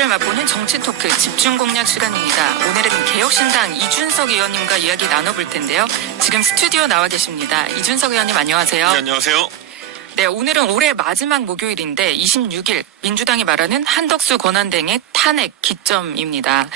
뉴스를 맛보는 정치 토크 집중 공략 시간입니다. 오늘은 개혁신당 이준석 의원님과 이야기 나눠볼 텐데요. 지금 스튜디오 나와 계십니다. 이준석 의원님 안녕하세요. 네, 안녕하세요. 네, 오늘은 올해 마지막 목요일인데 26일 민주당이 말하는 한덕수 권한대행의 탄핵 기점입니다.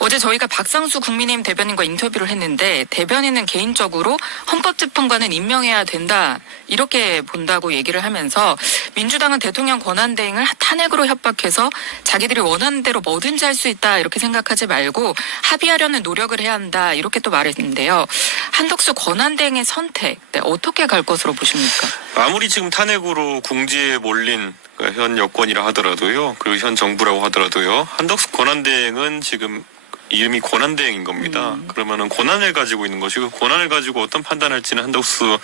어제 저희가 박상수 국민의힘 대변인과 인터뷰를 했는데 대변인은 개인적으로 헌법재판관은 임명해야 된다 이렇게 본다고 얘기를 하면서 민주당은 대통령 권한대행을 탄핵으로 협박해서 자기들이 원하는 대로 뭐든지 할 수 있다 이렇게 생각하지 말고 합의하려는 노력을 해야 한다 이렇게 또 말했는데요. 한덕수 권한대행의 선택 어떻게 갈 것으로 보십니까? 아무리 지금 탄핵으로 궁지에 몰린 현 여권이라 하더라도요. 그리고 현 정부라고 하더라도요. 한덕수 권한대행은 지금 이름이 권한대행인 겁니다. 그러면은 권한을 가지고 있는 것이고 권한을 가지고 어떤 판단할지는 한덕수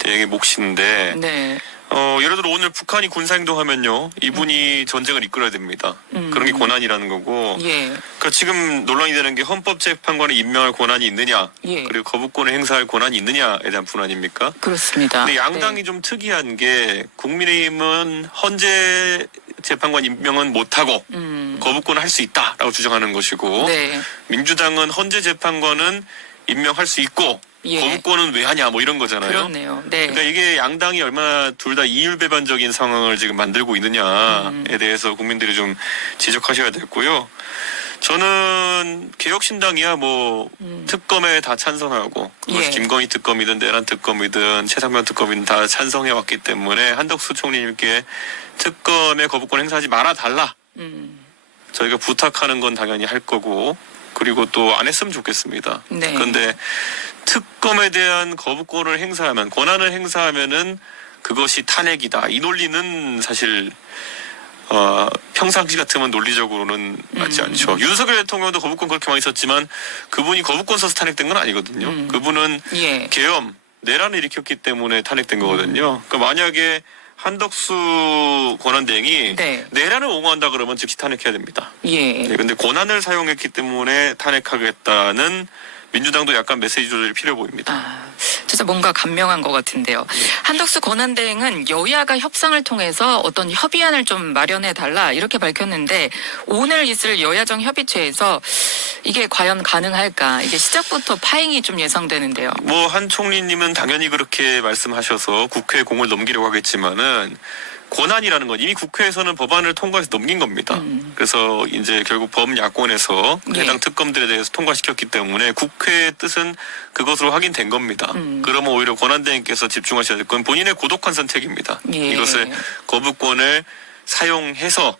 대행의 몫인데 네. 예를 들어 오늘 북한이 군사행동하면요. 이분이 전쟁을 이끌어야 됩니다. 그런 게 권한이라는 거고 예. 그러니까 지금 논란이 되는 게 헌법재판관을 임명할 권한이 있느냐 예. 그리고 거부권을 행사할 권한이 있느냐에 대한 분 아닙니까? 그렇습니다. 근데 양당이 네. 좀 특이한 게 국민의힘은 헌재 재판관 임명은 못하고 거부권을 할 수 있다라고 주장하는 것이고 네. 민주당은 헌재 재판관은 임명할 수 있고 예. 거부권은 왜 하냐 뭐 이런 거잖아요. 그렇네요. 네. 그러니까 이게 양당이 얼마나 둘 다 이율배반적인 상황을 지금 만들고 있느냐에 대해서 국민들이 좀 지적하셔야 됐고요. 저는 개혁신당이야 뭐 특검에 다 찬성하고 그것이 예. 김건희 특검이든 내란 특검이든 최상병 특검이든 다 찬성해 왔기 때문에 한덕수 총리님께 특검의 거부권 행사하지 말아 달라. 저희가 부탁하는 건 당연히 할 거고 그리고 또 안 했으면 좋겠습니다. 네. 그런데 특검에 대한 거부권을 행사하면 권한을 행사하면은 그것이 탄핵이다. 이 논리는 사실 평상시 같으면 논리적으로는 맞지 않죠. 윤석열 대통령도 거부권 그렇게 많이 썼지만 그분이 거부권 써서 탄핵된 건 아니거든요. 그분은 예. 계엄, 내란을 일으켰기 때문에 탄핵된 거거든요. 그러니까 만약에 한덕수 권한대행이 네. 내란을 옹호한다 그러면 즉시 탄핵해야 됩니다. 예. 네, 근데 권한을 사용했기 때문에 탄핵하겠다는 민주당도 약간 메시지 조절이 필요해 보입니다. 아, 진짜 뭔가 감명한 것 같은데요. 한덕수 권한대행은 여야가 협상을 통해서 어떤 협의안을 좀 마련해 달라 이렇게 밝혔는데 오늘 있을 여야정 협의체에서 이게 과연 가능할까? 이게 시작부터 파행이 좀 예상되는데요. 뭐 한 총리님은 당연히 그렇게 말씀하셔서 국회에 공을 넘기려고 하겠지만은 권한이라는 건 이미 국회에서는 법안을 통과해서 넘긴 겁니다. 그래서 이제 결국 범야권에서 예. 해당 특검들에 대해서 통과시켰기 때문에 국회의 뜻은 그것으로 확인된 겁니다. 그러면 오히려 권한대행께서 집중하셔야 될 건 본인의 고독한 선택입니다. 예. 이것을 거부권을 사용해서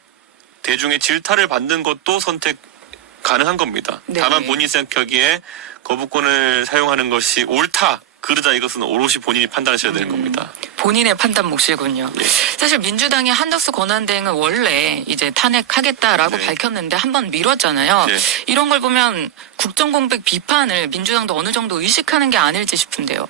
대중의 질타를 받는 것도 선택 가능한 겁니다. 네. 다만 본인 생각하기에 거부권을 사용하는 것이 옳다. 그러자 이것은 오롯이 본인이 판단하셔야 되는 겁니다. 본인의 판단 몫이군요. 예. 사실 민주당이 한덕수 권한대행은 원래 이제 탄핵하겠다라고 네. 밝혔는데 한번 미뤘잖아요. 네. 이런 걸 보면 국정공백 비판을 민주당도 어느 정도 의식하는 게 아닐지 싶은데요.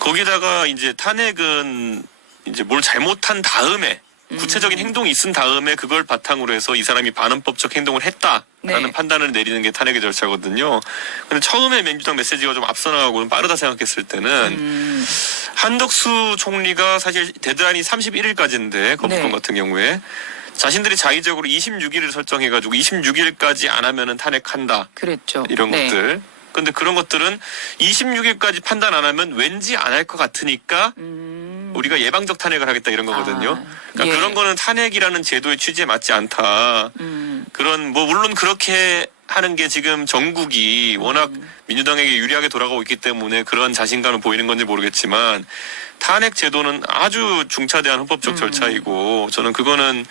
거기다가 이제 탄핵은 이제 뭘 잘못한 다음에 구체적인 행동이 있은 다음에 그걸 바탕으로 해서 이 사람이 반헌법적 행동을 했다라는 네. 판단을 내리는 게 탄핵의 절차거든요. 근데 처음에 민주당 메시지가 좀 앞서 나가고는 빠르다 생각했을 때는 한덕수 총리가 사실 데드라인이 31일까지인데 거부권 네. 같은 경우에 자신들이 자의적으로 26일을 설정해가지고 26일까지 안 하면은 탄핵한다. 그랬죠. 이런 네. 것들. 근데 그런 것들은 26일까지 판단 안 하면 왠지 안 할 것 같으니까 우리가 예방적 탄핵을 하겠다 이런 거거든요. 그러니까 예. 그런 거는 탄핵이라는 제도의 취지에 맞지 않다. 그런 뭐 물론 그렇게 하는 게 지금 정국이 워낙 민주당에게 유리하게 돌아가고 있기 때문에 그런 자신감을 보이는 건지 모르겠지만 탄핵 제도는 아주 중차대한 헌법적 절차이고 저는 그거는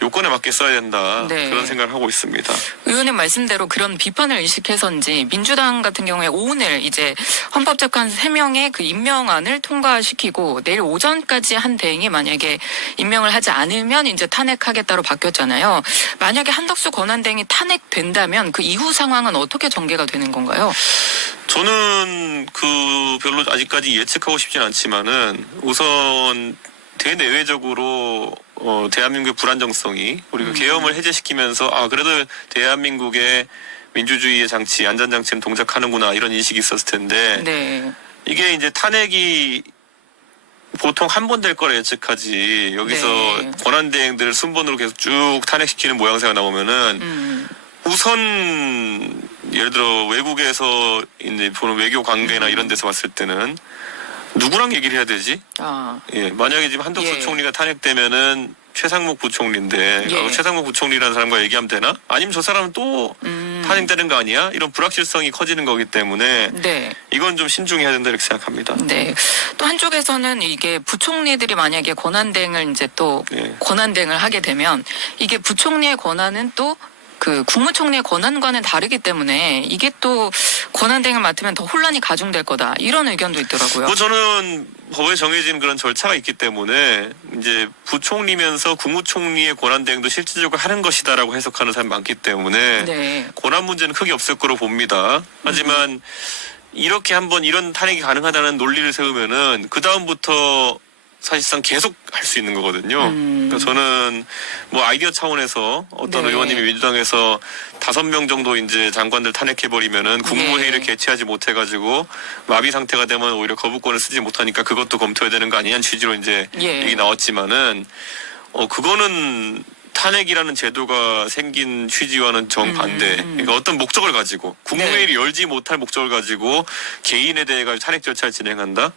요건에 맞게 써야 된다. 네. 그런 생각을 하고 있습니다. 의원님 말씀대로 그런 비판을 의식해서인지 민주당 같은 경우에 오늘 이제 헌법재판 3명의 그 임명안을 통과시키고 내일 오전까지 한 대행이 만약에 임명을 하지 않으면 이제 탄핵하겠다로 바뀌었잖아요. 만약에 한덕수 권한대행이 탄핵된다면 그 이후 상황은 어떻게 전개가 되는 건가요? 저는 그 별로 아직까지 예측하고 싶진 않지만은 우선 대내외적으로 대한민국의 불안정성이 우리가 계엄을 해제시키면서 그래도 대한민국의 민주주의의 장치, 안전장치는 동작하는구나 이런 인식이 있었을 텐데 네. 이게 이제 탄핵이 보통 한 번 될 거라 예측하지 여기서 네. 권한대행들을 순번으로 계속 쭉 탄핵시키는 모양새가 나오면은 우선 예를 들어 외국에서 이제 보는 외교 관계나 이런 데서 봤을 때는 누구랑 얘기를 해야 되지? 아, 예, 만약에 지금 한덕수 예. 총리가 탄핵되면은 최상목 부총리인데 예. 최상목 부총리라는 사람과 얘기하면 되나? 아니면 저 사람은 또 탄핵되는 거 아니야? 이런 불확실성이 커지는 거기 때문에 네. 이건 좀 신중해야 된다 이렇게 생각합니다. 네. 또 한쪽에서는 이게 부총리들이 만약에 권한대행을 이제 또 네. 권한대행을 하게 되면 이게 부총리의 권한은 또 그 국무총리의 권한과는 다르기 때문에 이게 또 권한대행을 맡으면 더 혼란이 가중될 거다. 이런 의견도 있더라고요. 뭐 저는 법에 정해진 그런 절차가 있기 때문에 이제 부총리면서 국무총리의 권한대행도 실질적으로 하는 것이다라고 해석하는 사람이 많기 때문에 네. 권한 문제는 크게 없을 거로 봅니다. 하지만 이렇게 한번 이런 탄핵이 가능하다는 논리를 세우면은 그 다음부터 사실상 계속 할 수 있는 거거든요. 그러니까 저는 뭐 아이디어 차원에서 어떤 네. 의원님이 민주당에서 5명 정도 이제 장관들 탄핵해버리면은 국무회의를 네. 개최하지 못해가지고 마비 상태가 되면 오히려 거부권을 쓰지 못하니까 그것도 검토해야 되는 거 아니냐는 취지로 이제 예. 얘기 나왔지만은 그거는 탄핵이라는 제도가 생긴 취지와는 정반대. 그러니까 어떤 목적을 가지고 국무회의를 열지 못할 목적을 가지고 개인에 대해 가지고 탄핵 절차를 진행한다.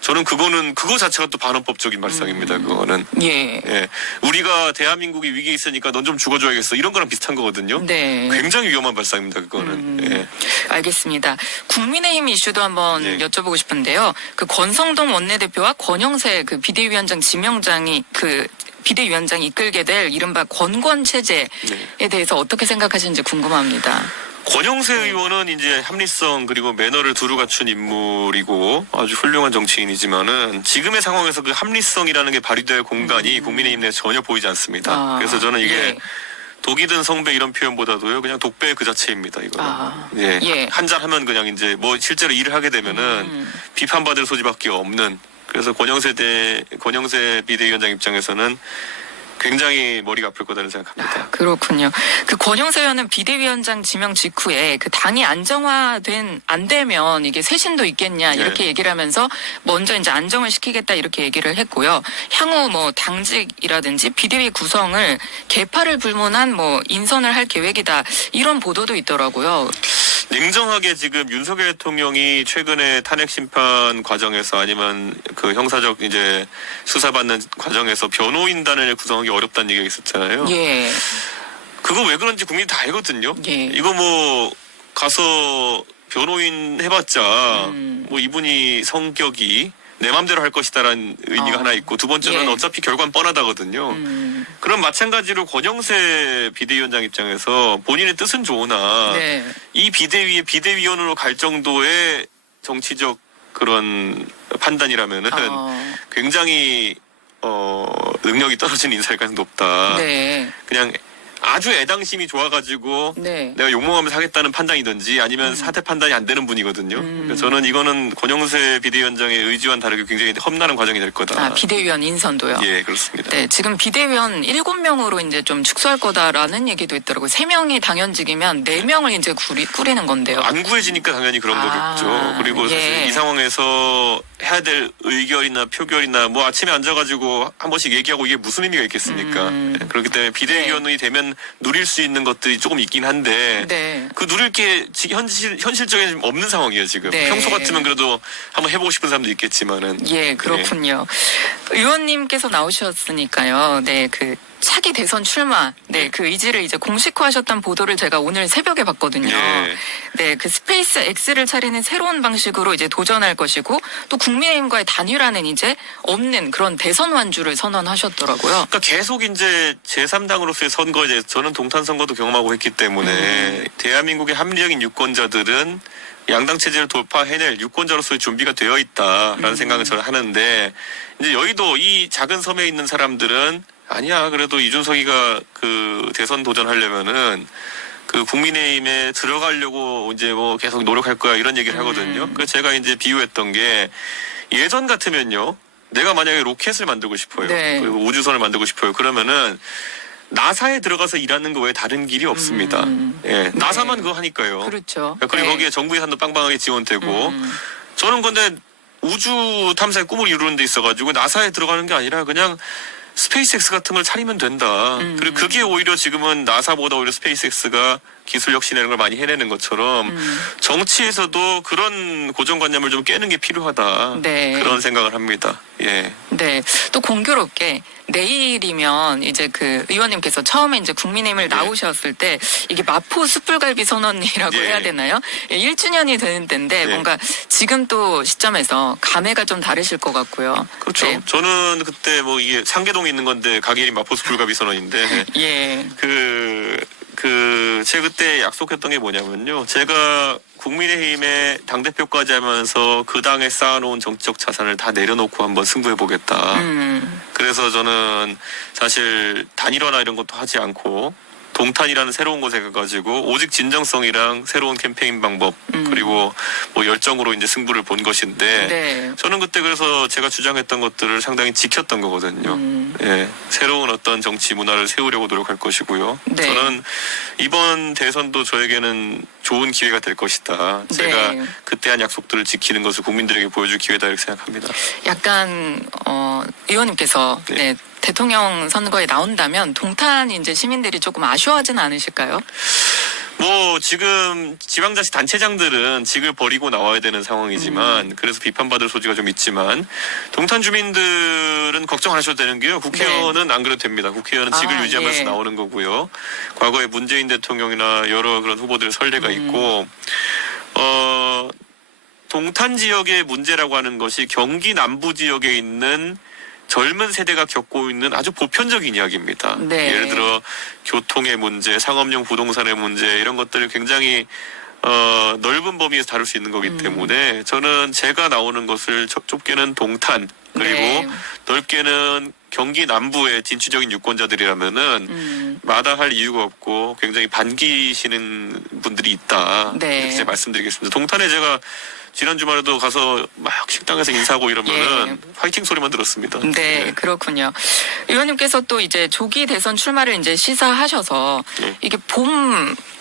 저는 그거 자체가 또 반헌법적인 말상입니다. 그거는. 예. 예. 우리가 대한민국이 위기에 있으니까 넌 좀 죽어줘야겠어. 이런 거랑 비슷한 거거든요. 네. 굉장히 위험한 발상입니다. 그거는. 예. 알겠습니다. 국민의힘 이슈도 한번 예. 여쭤보고 싶은데요. 그 권성동 원내대표와 권영세 그 비대위원장 지명장이 그 비대위원장이 이끌게 될 이른바 권권 체제에 네. 대해서 어떻게 생각하시는지 궁금합니다. 권영세 의원은 이제 합리성 그리고 매너를 두루 갖춘 인물이고 아주 훌륭한 정치인이지만은 지금의 상황에서 그 합리성이라는 게 발휘될 공간이 국민의힘 내에 전혀 보이지 않습니다. 아, 그래서 저는 이게 예. 독이든 성배 이런 표현보다도요 그냥 독배 그 자체입니다. 이거는. 아, 예. 예. 한잔 하면 그냥 이제 뭐 실제로 일을 하게 되면은 비판받을 소지밖에 없는. 그래서 권영세 비대위원장 입장에서는 굉장히 머리가 아플 거다는 생각합니다. 그렇군요. 그 권영세 의원은 비대위원장 지명 직후에 그 당이 안 되면 이게 쇄신도 있겠냐 이렇게 네. 얘기를 하면서 먼저 이제 안정을 시키겠다 이렇게 얘기를 했고요. 향후 뭐 당직이라든지 비대위 구성을 개파를 불문한 뭐 인선을 할 계획이다 이런 보도도 있더라고요. 냉정하게 지금 윤석열 대통령이 최근에 탄핵 심판 과정에서 아니면 그 형사적 이제 수사받는 과정에서 변호인단을 구성하기 어렵다는 얘기가 있었잖아요. 예. 그거 왜 그런지 국민이 다 알거든요. 예. 이거 뭐 가서 변호인 해봤자 뭐 이분이 성격이 내 맘대로 할 것이다라는 의미가 하나 있고 두 번째는 예. 어차피 결과는 뻔하다거든요. 그럼 마찬가지로 권영세 비대위원장 입장에서 본인의 뜻은 좋으나 네. 이 비대위의 비대위원으로 갈 정도의 정치적 그런 판단이라면은 굉장히 능력이 떨어지는 인사일 가능성이 높다. 네. 그냥 아주 애당심이 좋아가지고 네. 내가 욕먹으면서 하겠다는 판단이든지 아니면 사태 판단이 안 되는 분이거든요. 그래서 저는 이거는 권영세 비대위원장의 의지와는 다르게 굉장히 험난한 과정이 될 거다. 아, 비대위원 인선도요? 예, 그렇습니다. 네, 지금 비대위원 7명으로 이제 좀 축소할 거다라는 얘기도 있더라고요. 3명이 당연직이면 4명을 이제 꾸리는 건데요. 안 구해지니까 당연히 그런 거겠죠. 그리고 사실 예. 이 상황에서 해야 될 의결이나 표결이나 뭐 아침에 앉아가지고 한 번씩 얘기하고 이게 무슨 의미가 있겠습니까? 예, 그렇기 때문에 비대위원이 되면 누릴 수 있는 것들이 조금 있긴 한데 네. 그 누릴 게 현실적인 없는 상황이에요 지금. 네. 평소 같으면 그래도 한번 해보고 싶은 사람도 있겠지만은. 예, 그렇군요. 의원님께서 나오셨으니까요. 네, 그 차기 대선 출마, 네, 그 의지를 이제 공식화하셨던 보도를 제가 오늘 새벽에 봤거든요. 예. 네, 그 스페이스 X를 차리는 새로운 방식으로 이제 도전할 것이고 또 국민의힘과의 단일화는 이제 없는 그런 대선 완주를 선언하셨더라고요. 그러니까 계속 이제 제3당으로서의 선거에 저는 동탄 선거도 경험하고 했기 때문에 대한민국의 합리적인 유권자들은 양당 체제를 돌파해낼 유권자로서의 준비가 되어 있다라는 생각을 저는 하는데 이제 여의도 이 작은 섬에 있는 사람들은 아니야 그래도 이준석이가 그 대선 도전하려면은 그 국민의힘에 들어가려고 이제 뭐 계속 노력할 거야 이런 얘기를 하거든요. 그래서 제가 이제 비유했던 게 예전 같으면요. 내가 만약에 로켓을 만들고 싶어요. 네. 그리고 우주선을 만들고 싶어요. 그러면은 나사에 들어가서 일하는 거 외에 다른 길이 없습니다. 예, 나사만 그거 하니까요. 그렇죠. 그리고 네. 거기에 정부 예산도 빵빵하게 지원되고 저는 근데 우주 탐사의 꿈을 이루는 데 있어가지고 나사에 들어가는 게 아니라 그냥 스페이스X 같은 걸 차리면 된다. 그리고 그게 오히려 지금은 나사보다 오히려 스페이스X가 기술 혁신이라는 걸 많이 해내는 것처럼 정치에서도 그런 고정관념을 좀 깨는 게 필요하다. 네. 그런 생각을 합니다. 예. 네. 또 공교롭게 내일이면 이제 그 의원님께서 처음에 이제 국민의힘을 네. 나오셨을 때 이게 마포 숯불갈비 선언이라고 예. 해야 되나요? 1주년이 되는 때인데 네. 뭔가 지금 또 시점에서 감회가 좀 다르실 것 같고요. 그렇죠. 네. 저는 그때 뭐 이게 상계동에 있는 건데 가게 이름이 마포스 불가비 선언인데 예. 제가 그때 약속했던 게 뭐냐면요. 제가 국민의힘의 당대표까지 하면서 그 당에 쌓아놓은 정치적 자산을 다 내려놓고 한번 승부해보겠다. 그래서 저는 사실 단일화나 이런 것도 하지 않고 동탄이라는 새로운 곳에 가가지고 오직 진정성이랑 새로운 캠페인 방법 그리고 뭐 열정으로 이제 승부를 본 것인데 네. 저는 그때 그래서 제가 주장했던 것들을 상당히 지켰던 거거든요. 예, 새로운 어떤 정치 문화를 세우려고 노력할 것이고요. 네. 저는 이번 대선도 저에게는 좋은 기회가 될 것이다. 제가 네. 그때 한 약속들을 지키는 것을 국민들에게 보여줄 기회다 이렇게 생각합니다. 약간 의원님께서 네. 네, 대통령 선거에 나온다면 동탄 이제 시민들이 조금 아쉬워하지는 않으실까요? 뭐 지금 지방자치 단체장들은 직을 버리고 나와야 되는 상황이지만 그래서 비판받을 소지가 좀 있지만 동탄 주민들은 걱정 안 하셔도 되는 게요. 국회의원은 안 그래도 됩니다. 국회의원은 직을 아, 유지하면서 예. 나오는 거고요. 과거에 문재인 대통령이나 여러 그런 후보들의 선례가 있고 동탄 지역의 문제라고 하는 것이 경기 남부 지역에 있는 젊은 세대가 겪고 있는 아주 보편적인 이야기입니다. 네. 예를 들어 교통의 문제, 상업용 부동산의 문제 이런 것들을 굉장히 넓은 범위에서 다룰 수 있는 거기 때문에 저는 제가 나오는 것을 좁게는 동탄 그리고 네. 넓게는 경기 남부의 진취적인 유권자들이라면은 마다할 이유가 없고 굉장히 반기시는 분들이 있다. 네. 이렇게 말씀드리겠습니다. 동탄에 제가 지난 주말에도 가서 막 식당에서 인사하고 이러면은 화이팅 소리만 들었습니다. 네, 그렇군요. 의원님께서 또 이제 조기 대선 출마를 이제 시사하셔서 네. 이게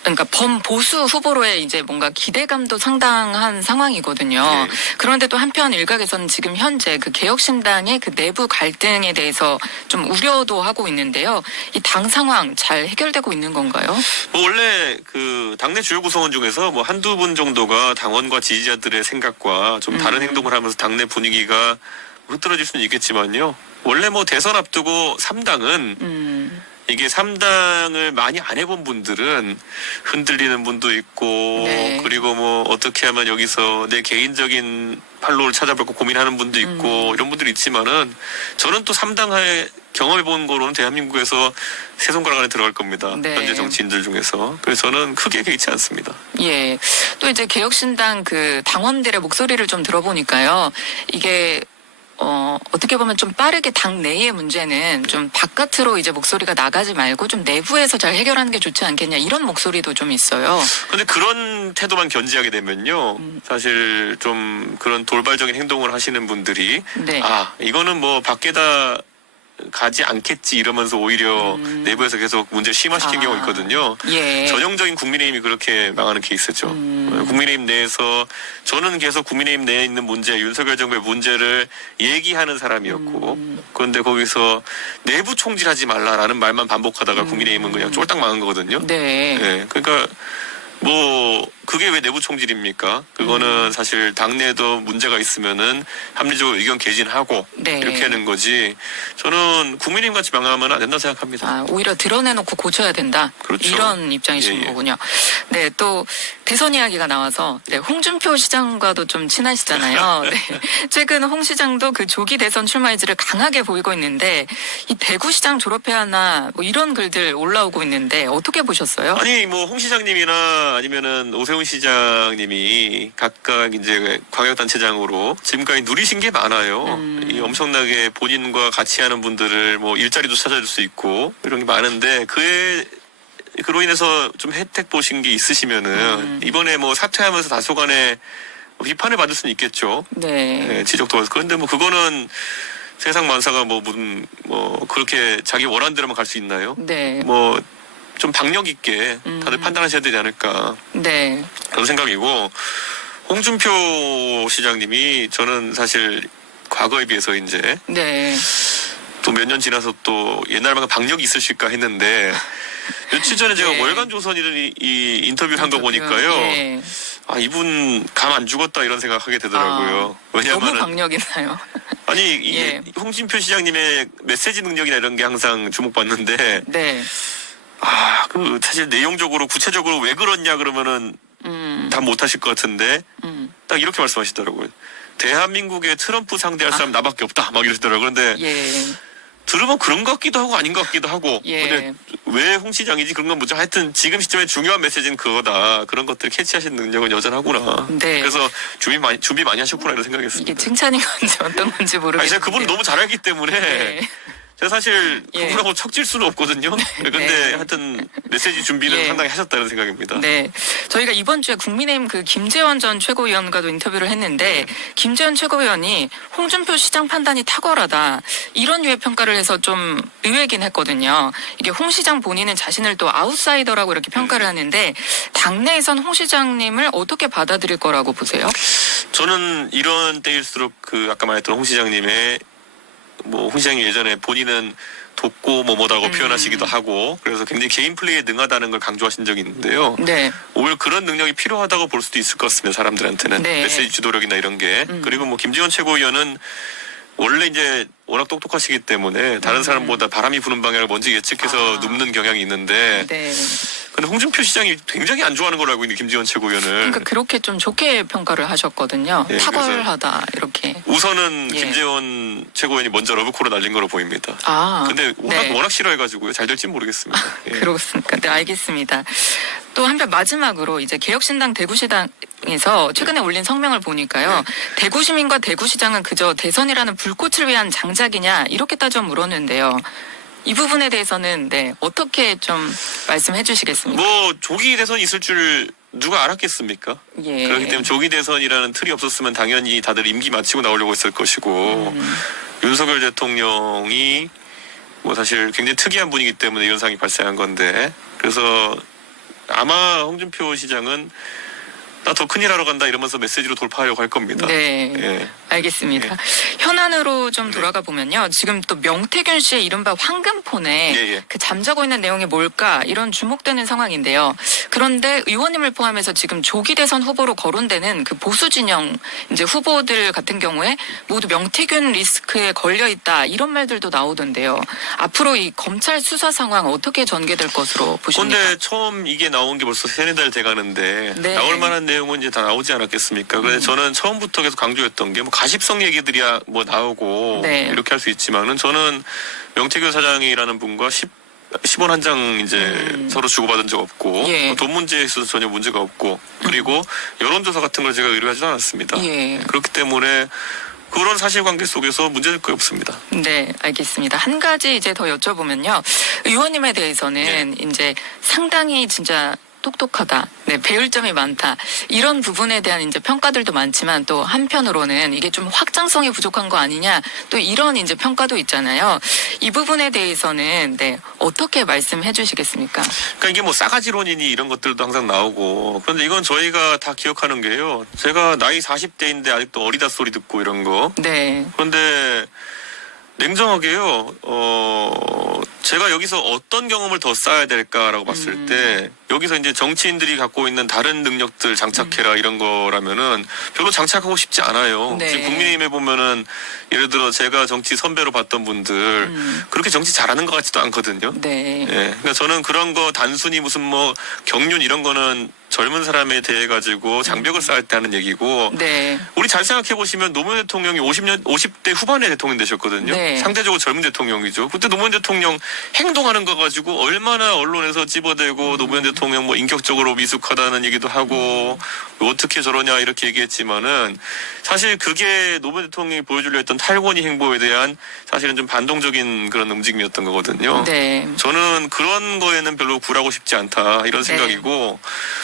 그러니까 범보수 후보로의 이제 뭔가 기대감도 상당한 상황이거든요. 네. 그런데 또 한편 일각에서는 지금 현재 그 개혁신당의 그 내부 갈등에 대해서 좀 우려도 하고 있는데요. 이 당 상황 잘 해결되고 있는 건가요? 뭐 원래 그 당내 주요 구성원 중에서 뭐 한두 분 정도가 당원과 지지자들의 생각과 좀 다른 행동을 하면서 당내 분위기가 흐트러질 수는 있겠지만요. 원래 뭐 대선 앞두고 3당은 이게 3당을 많이 안 해본 분들은 흔들리는 분도 있고 네. 그리고 뭐 어떻게 하면 여기서 내 개인적인 판로를 찾아볼까 고민하는 분도 있고 이런 분들이 있지만은 저는 또 3당에 경험해본 거로는 대한민국에서 세 손가락 안에 들어갈 겁니다. 네. 현재 정치인들 중에서. 그래서 저는 크게 개의치 않습니다. 예. 또 이제 개혁신당 그 당원들의 목소리를 좀 들어보니까요. 이게 어떻게 보면 좀 빠르게 당 내의 문제는 좀 바깥으로 이제 목소리가 나가지 말고 좀 내부에서 잘 해결하는 게 좋지 않겠냐 이런 목소리도 좀 있어요. 근데 그런 태도만 견지하게 되면요. 사실 좀 그런 돌발적인 행동을 하시는 분들이 네. 이거는 뭐 밖에다 가지 않겠지 이러면서 오히려 내부에서 계속 문제를 심화시킨 경우가 있거든요. 예. 전형적인 국민의힘이 그렇게 망하는 케이스죠. 국민의힘 내에서 저는 계속 국민의힘 내에 있는 문제, 윤석열 정부의 문제를 얘기하는 사람이었고 그런데 거기서 내부 총질하지 말라라는 말만 반복하다가 국민의힘은 그냥 쫄딱 망한 거거든요. 네. 네, 그러니까 뭐 그게 왜 내부 총질입니까? 그거는 사실 당내에도 문제가 있으면은 합리적으로 의견 개진하고 네. 이렇게 하는 거지. 저는 국민의힘 같이 망하면 안 된다고 생각합니다. 오히려 드러내놓고 고쳐야 된다. 그렇죠. 이런 입장이신 예, 예. 거군요. 네, 또 대선 이야기가 나와서 네, 홍준표 시장과도 좀 친하시잖아요. 네. 최근 홍 시장도 그 조기 대선 출마 의지를 강하게 보이고 있는데 이 대구시장 졸업해야 하나 뭐 이런 글들 올라오고 있는데 어떻게 보셨어요? 아니 뭐 홍 시장님이나 아니면은 오세훈 시장님이 각각 이제 광역단체장으로 지금까지 누리신 게 많아요. 이 엄청나게 본인과 같이 하는 분들을 뭐 일자리도 찾아줄 수 있고 이런 게 많은데 그로 인해서 좀 혜택 보신 게 있으시면은 이번에 뭐 사퇴하면서 다소간에 비판을 받을 수는 있겠죠. 네. 네, 지적도 받을. 그런데 뭐 그거는 세상 만사가 뭐 그렇게 자기 원하는 대로만 갈 수 있나요? 네. 뭐 좀 박력 있게 다들 판단하셔야 되지 않을까 네. 그런 생각이고 홍준표 시장님이 저는 사실 과거에 비해서 이제 네. 또 몇 년 지나서 또 옛날만큼 박력이 있으실까 했는데 며칠 전에 제가 예. 월간 조선이 이 인터뷰를 한 거 보니까요. 예. 아, 이분 감 안 죽었다 이런 생각하게 되더라고요. 너무 왜냐하면 박력 있나요? 아니 이게 예. 홍준표 시장님의 메시지 능력이나 이런 게 항상 주목받는데 네. 그 사실 내용적으로 구체적으로 왜 그렇냐 그러면은 다 못하실 것 같은데 딱 이렇게 말씀하시더라고요. 대한민국의 트럼프 상대할 사람 나밖에 없다 막 이러시더라고요. 그런데 예. 들으면 그런 것 같기도 하고 아닌 것 같기도 하고 예. 근데 왜 홍 시장이지 그런 건 뭐죠. 하여튼 지금 시점에 중요한 메시지는 그거다. 그런 것들을 캐치하신 능력은 여전하구나. 네. 그래서 준비 많이 하셨구나 이런 생각했습니다. 이게 칭찬인 건지 어떤 건지 아니 모르겠는데. 제가 그분을 너무 잘 알기 때문에 네. 제가 사실 예. 그분하고 척질 수는 없거든요. 근데 네. 하여튼 메시지 준비는 예. 상당히 하셨다는 생각입니다. 네. 저희가 이번 주에 국민의힘 그 김재원 전 최고위원과도 인터뷰를 했는데 김재원 최고위원이 홍준표 시장 판단이 탁월하다. 이런 류의 평가를 해서 좀 의외긴 했거든요. 이게 홍 시장 본인은 자신을 또 아웃사이더라고 이렇게 평가를 하는데 당내에선 홍 시장님을 어떻게 받아들일 거라고 보세요? 저는 이런 때일수록 그 아까 말했던 홍 시장님의 홍 시장이 예전에 본인은 돕고 뭐뭐다고 표현하시기도 하고 그래서 굉장히 개인 플레이에 능하다는 걸 강조하신 적이 있는데요. 네. 오히려 그런 능력이 필요하다고 볼 수도 있을 것 같습니다. 사람들한테는 네. 메시지 주도력이나 이런 게 그리고 김지원 최고위원은 원래 이제 워낙 똑똑하시기 때문에 다른 사람보다 바람이 부는 방향을 먼저 예측해서 눕는 경향이 있는데 네. 근데 홍준표 시장이 굉장히 안 좋아하는 걸로 알고 있는 김지원 최고위원을 그러니까 그렇게 좀 좋게 평가를 하셨거든요. 예, 탁월하다 이렇게. 우선은 예. 김재원 최고위원이 먼저 러브콜을 날린 걸로 보입니다. 근데 네. 워낙 싫어해가지고요. 잘 될지 모르겠습니다. 예. 그렇습니까? 네, 알겠습니다. 또 한편 마지막으로 이제 개혁신당 대구시당에서 최근에 올린 성명을 보니까요. 대구시민과 대구시장은 그저 대선이라는 불꽃을 위한 장작이냐 이렇게 따져 물었는데요. 이 부분에 대해서는 네, 어떻게 좀 말씀해 주시겠습니까? 조기 대선 있을 줄 누가 알았겠습니까? 예. 그렇기 때문에 조기 대선이라는 틀이 없었으면 당연히 다들 임기 마치고 나오려고 했을 것이고 윤석열 대통령이 사실 굉장히 특이한 분이기 때문에 이런 상황이 발생한 건데 그래서 아마 홍준표 시장은 나 더 큰일 하러 간다 이러면서 메시지로 돌파하려고 할 겁니다. 네. 예. 알겠습니다. 예. 현안으로 좀 돌아가 보면요. 지금 또 명태균 씨의 이른바 황금폰에 예. 그 잠자고 있는 내용이 뭘까 이런 주목되는 상황인데요. 그런데 의원님을 포함해서 지금 조기 대선 후보로 거론되는 그 보수 진영 이제 후보들 같은 경우에 모두 명태균 리스크에 걸려 있다 이런 말들도 나오던데요. 앞으로 이 검찰 수사 상황 어떻게 전개될 것으로 보십니까? 그런데 처음 이게 나온 게 벌써 3-4달 돼가는데 네. 나올 만한 내용은 이제 다 나오지 않았겠습니까? 그래서 저는 처음부터 계속 강조했던 게 가십성 얘기들이야 나오고 네. 이렇게 할 수 있지만은 저는 명태균 사장이라는 분과 10원 한 장 이제 서로 주고받은 적 없고 예. 돈 문제에 있어서 전혀 문제가 없고 그리고 여론조사 같은 걸 제가 의뢰하지 않았습니다. 예. 그렇기 때문에 그런 사실관계 속에서 문제될 거 없습니다. 네, 알겠습니다. 한 가지 이제 더 여쭤보면요. 의원님에 대해서는 이제 상당히 진짜 똑똑하다. 네, 배울 점이 많다. 이런 부분에 대한 이제 평가들도 많지만 또 한편으로는 이게 좀 확장성이 부족한 거 아니냐. 또 이런 이제 평가도 있잖아요. 이 부분에 대해서는 네, 어떻게 말씀해 주시겠습니까? 그러니까 이게 싸가지론이니 이런 것들도 항상 나오고 그런데 이건 저희가 다 기억하는 게요. 제가 나이 40대인데 아직도 어리다 소리 듣고 이런 거. 네. 그런데 냉정하게요. 제가 여기서 어떤 경험을 더 쌓아야 될까라고 봤을 때 여기서 이제 정치인들이 갖고 있는 다른 능력들 장착해라 이런 거라면은 별로 장착하고 싶지 않아요. 네. 지금 국민의힘에 보면은 예를 들어 제가 정치 선배로 봤던 분들 그렇게 정치 잘하는 것 같지도 않거든요. 네. 예. 그러니까 저는 그런 거 단순히 무슨 경륜 이런 거는 젊은 사람에 대해 가지고 장벽을 쌓을 때 하는 얘기고 네. 우리 잘 생각해 보시면 노무현 대통령이 50대 후반에 대통령 되셨거든요. 네. 상대적으로 젊은 대통령이죠. 그때 노무현 대통령 행동하는 거 가지고 얼마나 언론에서 찝어대고 노무현 대통령 인격적으로 미숙하다는 얘기도 하고 어떻게 저러냐 이렇게 얘기했지만은 사실 그게 노무현 대통령이 보여주려 했던 탈권위 행보에 대한 사실은 좀 반동적인 그런 움직임이었던 거거든요. 네. 저는 그런 거에는 별로 굴하고 싶지 않다 이런 생각이고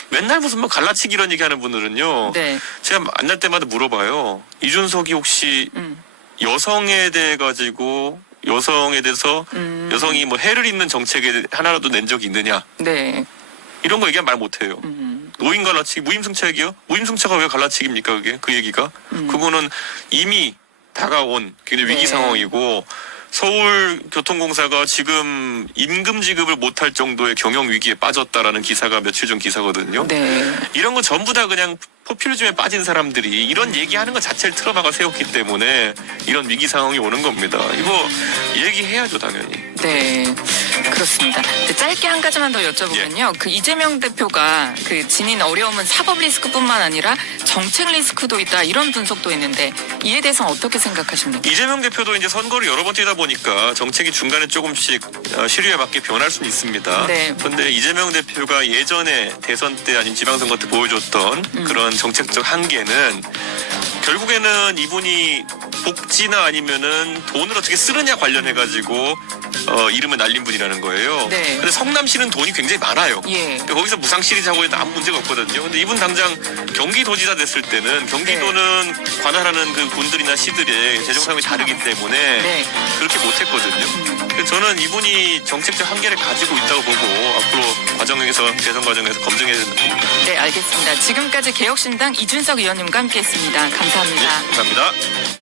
맨날 무슨 갈라치기 이런 얘기하는 분들은요. 네. 제가 만날 때마다 물어봐요. 이준석이 혹시 여성에 대해 가지고 여성에 대해서 여성이 해를 입는 정책에 하나라도 낸 적이 있느냐? 네. 이런 거 얘기하면 말 못해요. 노인 갈라치기, 무임승차액이요? 무임승차가 왜 갈라치기입니까, 그게? 그 얘기가? 그거는 이미 다가온 굉장히 위기 네. 상황이고, 서울교통공사가 지금 임금 지급을 못할 정도의 경영 위기에 빠졌다라는 기사가 며칠 전 기사거든요. 네. 이런 거 전부 다 그냥 포퓰리즘에 빠진 사람들이 이런 얘기하는 것 자체를 틀어막아 세웠기 때문에 이런 위기 상황이 오는 겁니다. 이거 얘기해야죠, 당연히. 네, 그렇습니다. 근데 짧게 한 가지만 더 여쭤보면요. 그 이재명 대표가 그 지닌 어려움은 사법 리스크뿐만 아니라 정책 리스크도 있다 이런 분석도 있는데 이에 대해서는 어떻게 생각하십니까? 이재명 대표도 이제 선거를 여러 번 뛰다 보니까 정책이 중간에 조금씩 시류에 맞게 변할 수는 있습니다. 네. 그런데 이재명 대표가 예전에 대선 때 아니면 지방선거 때 보여줬던 그런 정책적 한계는 결국에는 이분이 복지나 아니면은 돈을 어떻게 쓰느냐 관련해가지고 이름을 날린 분이라는 거예요. 네. 근데 성남시는 돈이 굉장히 많아요. 예. 거기서 무상 시리즈하고 해도 아무 문제가 없거든요. 근데 이분 당장 경기도지사 됐을 때는 경기도는 관할하는 그 군들이나 시들의 재정 사정이 다르기 때문에 네. 그렇게 못했거든요. 그래서 저는 이분이 정책적 한계를 가지고 있다고 보고 앞으로 과정에서 대선 과정에서 검증해야 된다. 네, 알겠습니다. 지금까지 개혁신당 이준석 의원님과 함께했습니다. 감사합니다. 감사합니다.